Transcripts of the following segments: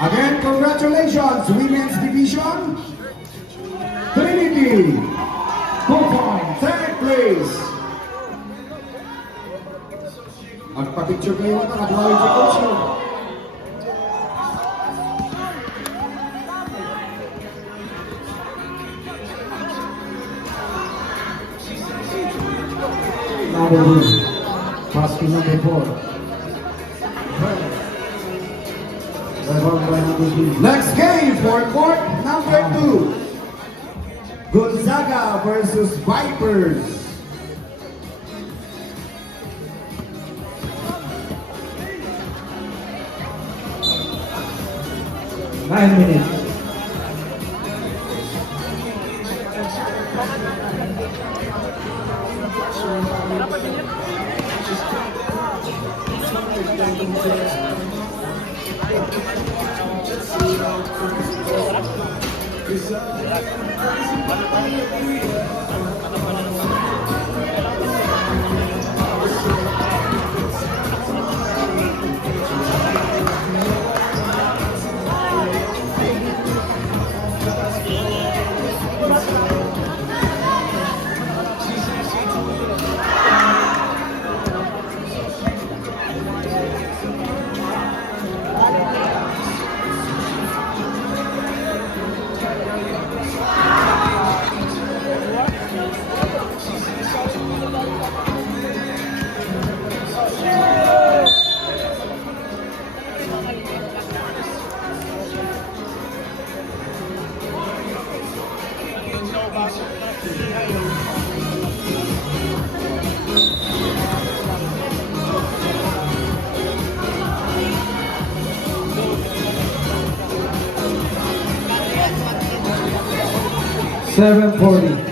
Again, congratulations, Women's Division. Trinity, 2 points, third place. Magpa-picture kayo na nag-live si Coach. Number 2, basket number 4. Next game for court number 2. Gonzaga versus Vipers. Nine minutes. $7.40.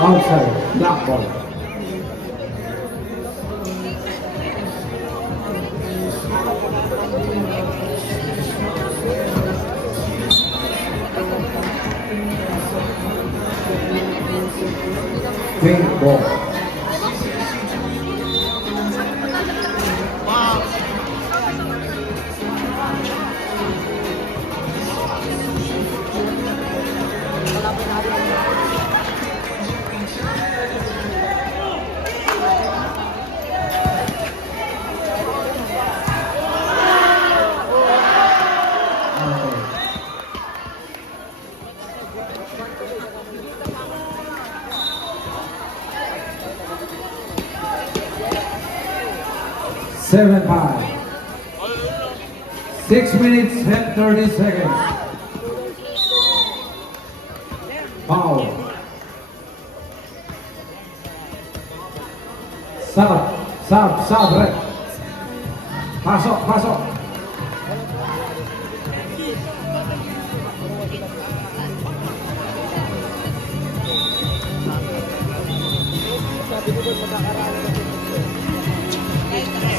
Outside, black ball. Pink ball. Seven five. 6 minutes and 30 seconds. Foul. Sub, red. Pasok.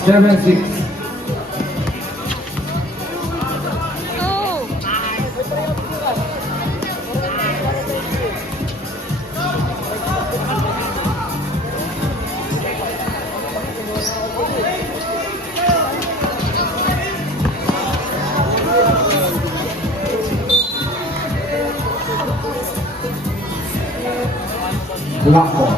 Seven six. Black ball.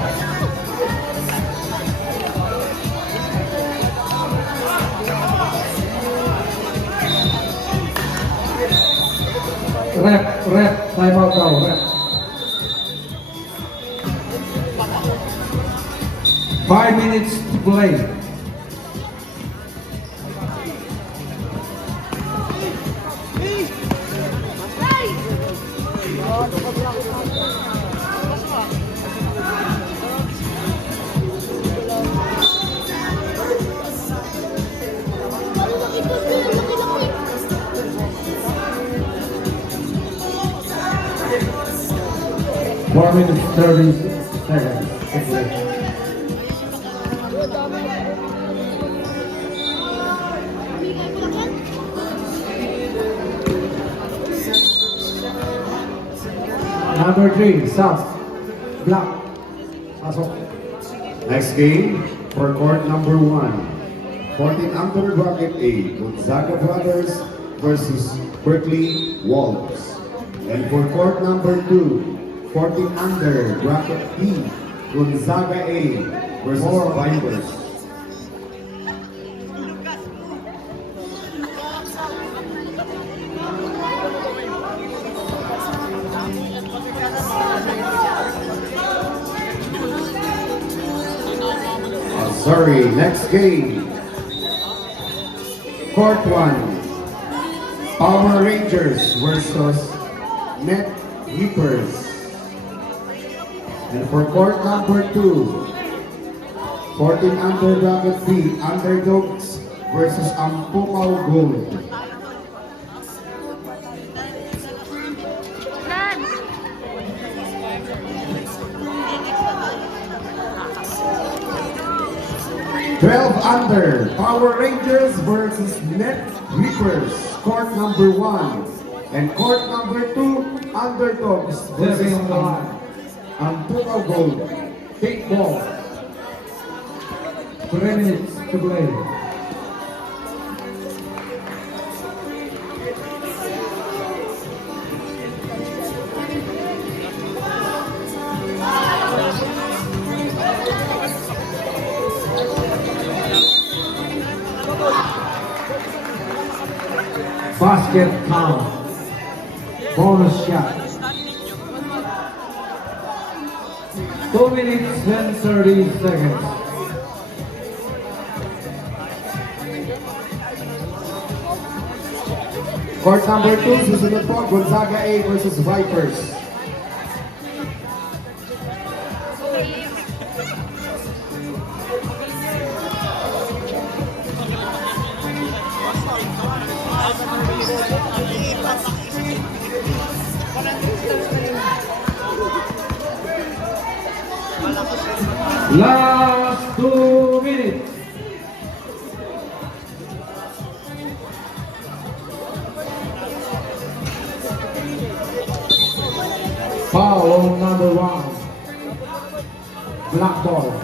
Rep, timeout now, rep. 5 minutes to play. Four minutes, 30 seconds. Number 3, South. Black. Pasok. Next game for court number 1. 14 under bracket A, Gonzaga Brothers versus Berkeley Wolves. And for court number 2, 14 under bracket B, Gonzaga A versus Vipers. Sorry, next game. Court 1. Power Rangers versus Net Reapers. And for court number 2, 14 under bracket B, Underdogs versus Ampukaw Gold. Yan. 12 under, Power Rangers versus Net Reapers, court number 1. And court number 2, Underdogs versus Stepping on the line. Ampukaw Gold. Big ball. 3 minutes to play. Basket count. Bonus shot. 2 minutes and 30 seconds. Court number 2, susunod po, Gonzaga A versus Vipers. Last 2 minutes. Foul on number 1. Black ball.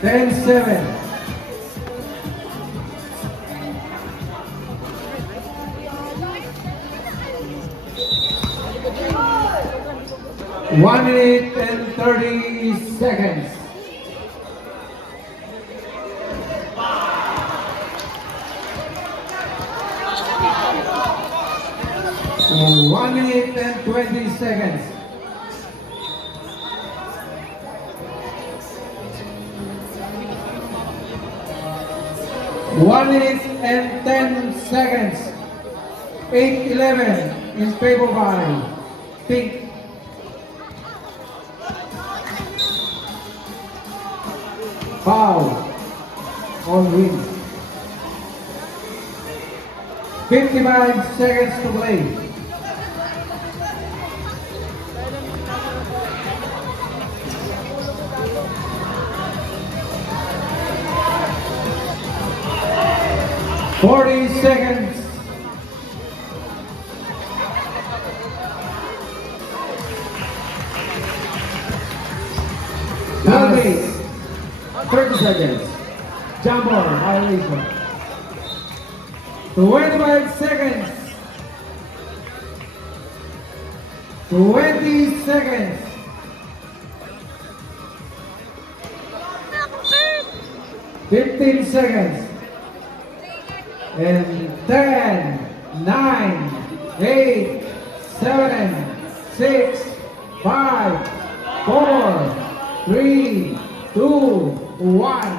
10-7. One minute and 30 seconds. Oh, 1 minute and 20 seconds. One minute and 10 seconds. 8-11 in favor by Pink. Foul on wing. 55 seconds to play. Forty seconds. Last 30 seconds. Jump ball violation. 25 seconds. 20 seconds. 15 seconds. And 10, 9, 8, 7, 6, 5, 4, 3, 2, 1.